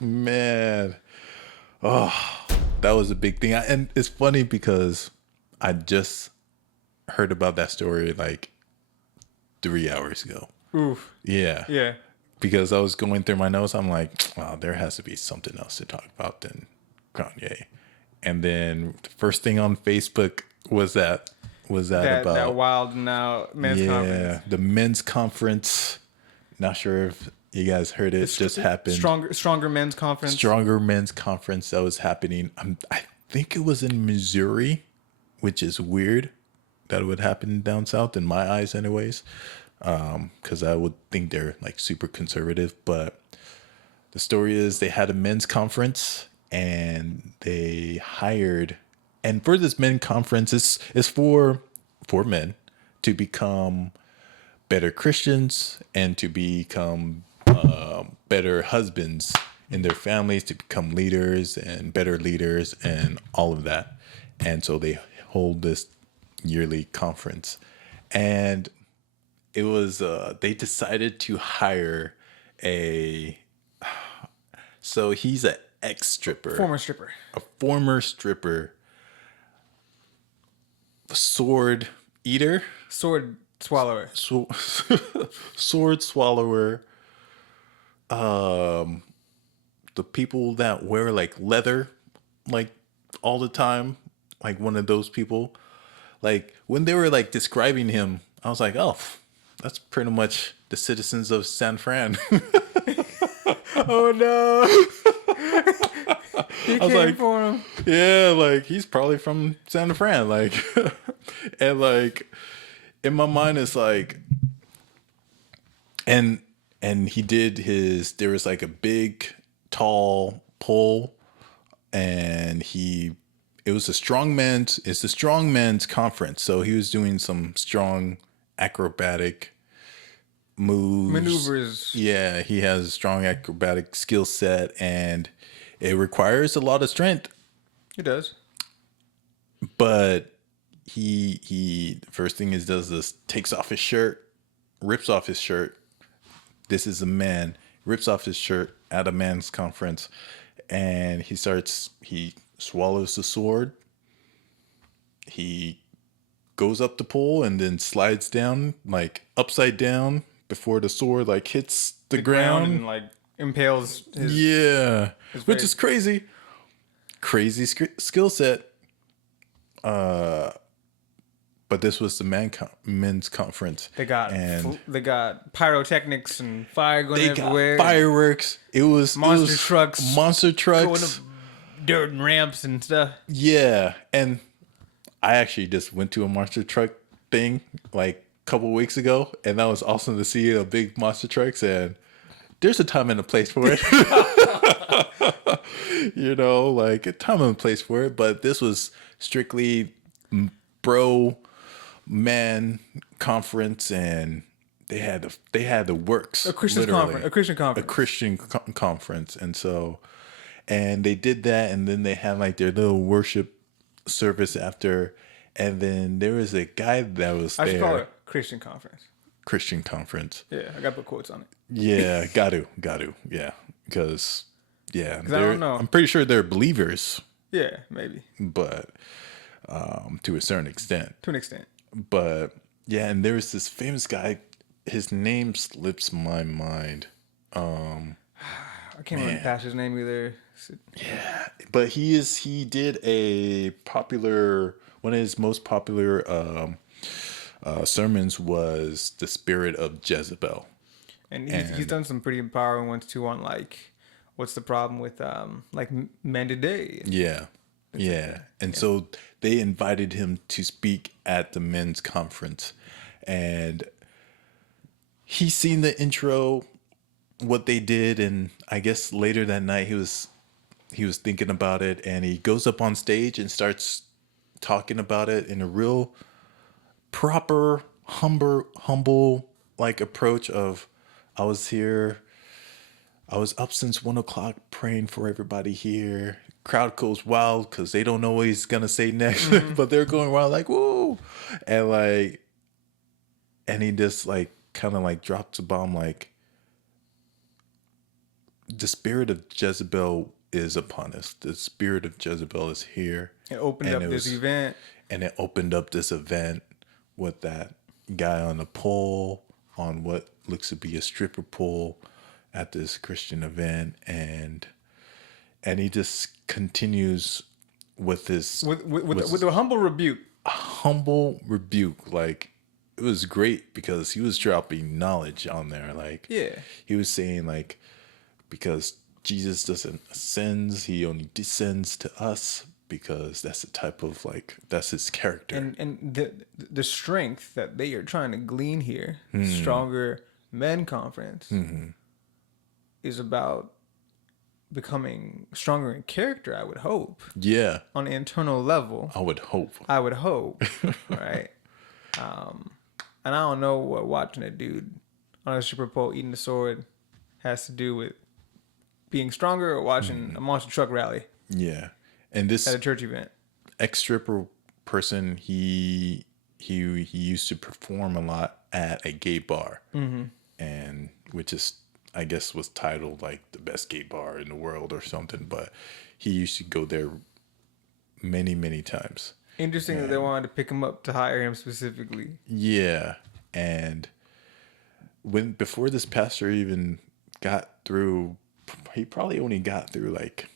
Man, oh, that was a big thing. And it's funny because I just heard about that story like 3 hours ago. Oof. Yeah, Yeah. because I was going through my notes. I'm like, wow, there has to be something else to talk about than Kanye. And then the first thing on Facebook was that That about, wild now men's conference. yeah, the men's conference. Not sure if you guys heard it. Just happened. Stronger men's conference. Stronger men's conference that was happening. I think it was in Missouri, which is weird that it would happen down south in my eyes, anyways. Because I would think they're like super conservative. But the story is they had a men's conference and they hired, and for this men conference, it's for men to become better Christians and to become better husbands in their families, to become leaders and better leaders and all of that. And so they hold this yearly conference. And it was, they decided to hire a, so he's an ex stripper, Former stripper. a former stripper, sword eater, Sword swallower. sword swallower, the people that wear like leather like all the time, like one of those people. Like when they were like describing him, I was like, oh, that's pretty much the citizens of San Fran. Oh no. He I was came like, for him. yeah, like he's probably from San Fran, like, and like in my mind it's like, and he did his, there was like a big tall pole, and it was it's a strong men's conference, so he was doing some strong acrobatic moves, Maneuvers. yeah, he has a strong acrobatic skill set, and it requires a lot of strength. He does. But he the first thing is does this, takes off his shirt, rips off his shirt. This is a man, rips off his shirt at a man's conference, and he swallows the sword. He goes up the pole and then slides down like upside down before the sword like hits the ground. And like impales his. Yeah, which face. is crazy. Crazy skill set. But this was the men's conference. They got pyrotechnics and fire going They everywhere. got fireworks. It was Trucks. Monster trucks. Going up dirt and ramps and stuff. Yeah, and I actually just went to a monster truck thing like a couple weeks ago, and that was awesome to see a big monster trucks. And there's a time and a place for it. Like a time and a place for it. But this was strictly bro man conference, and they had the works, A Christian literally. conference. A Christian conference. And so, and they did that, and then they had like their little worship service after, and then there was a guy that was I should call there. it Christian conference. Christian conference. Yeah, I got to put quotes on it. Yeah, got to, yeah, because yeah, I don't know. I'm pretty sure they're believers, Yeah, maybe but to a certain extent. to an extent. But yeah, and there was this famous guy. His name slips my mind. I can't remember past his name either. Yeah, but he did a popular, one of his most popular sermons was The Spirit of Jezebel. And he's done some pretty empowering ones too on like what's the problem with like men today. Yeah. Yeah. And so they invited him to speak at the men's conference. And he's seen the intro, what they did, and I guess later that night he was thinking about it, and he goes up on stage and starts talking about it in a real proper, humble like approach of, I was up since 1 o'clock praying for everybody here. Crowd goes wild because they don't know what he's gonna say next, but they're going wild like woo, and he just like kind of like drops a bomb like, the spirit of Jezebel is upon us. The spirit of Jezebel is here. It opened And up it this was- event. And it opened up this event with that guy on the pole on what looks to be a stripper pole at this Christian event, and he just continues with this With a humble rebuke. humble rebuke. Like, it was great because he was dropping knowledge on there. Like, Yeah. he was saying, like, because Jesus doesn't ascends, he only descends to us, because that's the type of, like, that's his character. And the strength that they are trying to glean here, Hmm. Stronger Men Conference, is about becoming stronger in character, I would hope, Yeah, on an internal level. I would hope. I would hope, right? And I don't know what watching a dude on a super pole eating a sword has to do with being stronger or watching a monster truck rally Yeah, and this at a church event. ex-stripper person, he used to perform a lot at a gay bar, and which is, I guess, was titled like the best gay bar in the world or something. But he used to go there many times. Interesting that they wanted to pick him up to hire him specifically. Yeah, and before this pastor even got through, he probably only got through like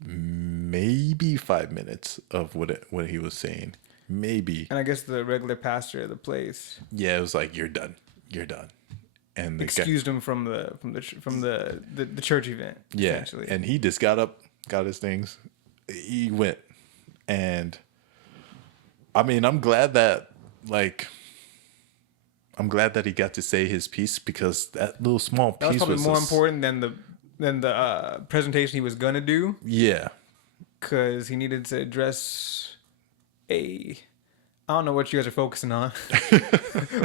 maybe 5 minutes of what he was saying. Maybe. And I guess the regular pastor of the place Yeah, it was like, you're done. And the guy, excused him from the church event. yeah, essentially. and he just got up, got his things, he went, and I mean, I'm glad that he got to say his piece, because that little small piece that was probably more just- important than the presentation he was gonna do, Yeah, because he needed to address I don't know what you guys are focusing on,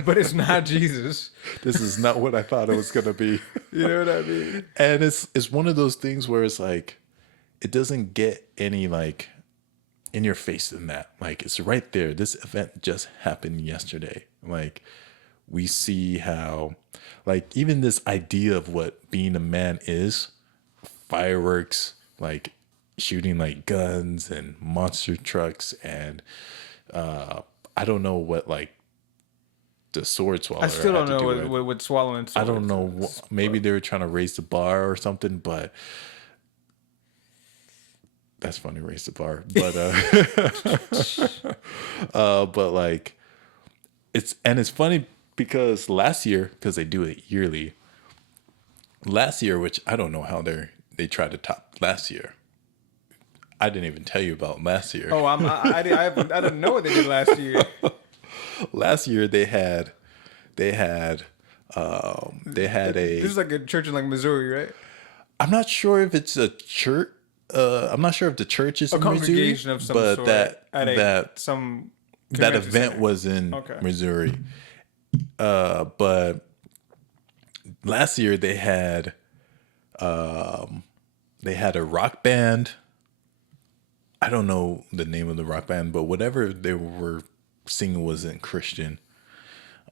but it's not Jesus. this is not what I thought it was gonna be. You know what I mean? And it's one of those things where it's like, it doesn't get any like in your face than that. Like, it's right there. This event just happened yesterday. Like, we see how, like, even this idea of what being a man is, fireworks, like shooting like guns and monster trucks, and I don't know what, like, the sword swallower. I still don't had to know do what swallowing. I don't swords know. is. Maybe they were trying to raise the bar or something, but that's funny, raise the bar. But but like, it's funny because last year, because they do it yearly. Last year, which I don't know how they tried to top last year. I didn't even tell you about last year. Oh, I didn't know what they did last year. Last year they had a. This is like a church in like Missouri, right? I'm not sure if it's a church. I'm not sure if the church is A in Missouri, congregation of some but sort. that Some that convention event center. was in Okay. Missouri. But last year they had a rock band. I don't know the name of the rock band, but whatever they were singing wasn't Christian.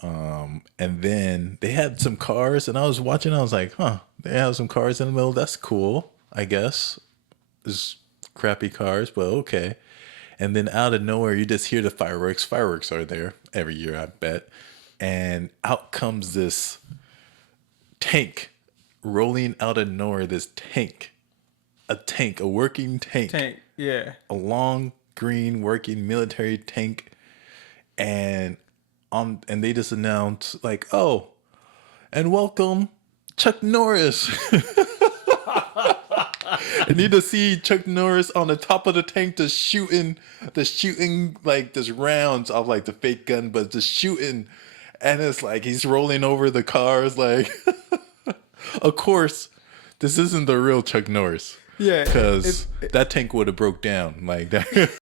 And then they had some cars, and I was watching. I was like, "Huh, they have some cars in the middle. That's cool, I guess." It's crappy cars, but okay. And then out of nowhere, you just hear the fireworks. Fireworks are there every year, I bet. And out comes this tank rolling out of nowhere. This tank, a working tank. Yeah. A long green working military tank, and they just announced like, "Oh, and welcome Chuck Norris." And you just see Chuck Norris on the top of the tank, just shooting like this rounds of like the fake gun, but just shooting, and it's like he's rolling over the cars. Like, of course, this isn't the real Chuck Norris. Yeah, Because that tank would have broke down like that.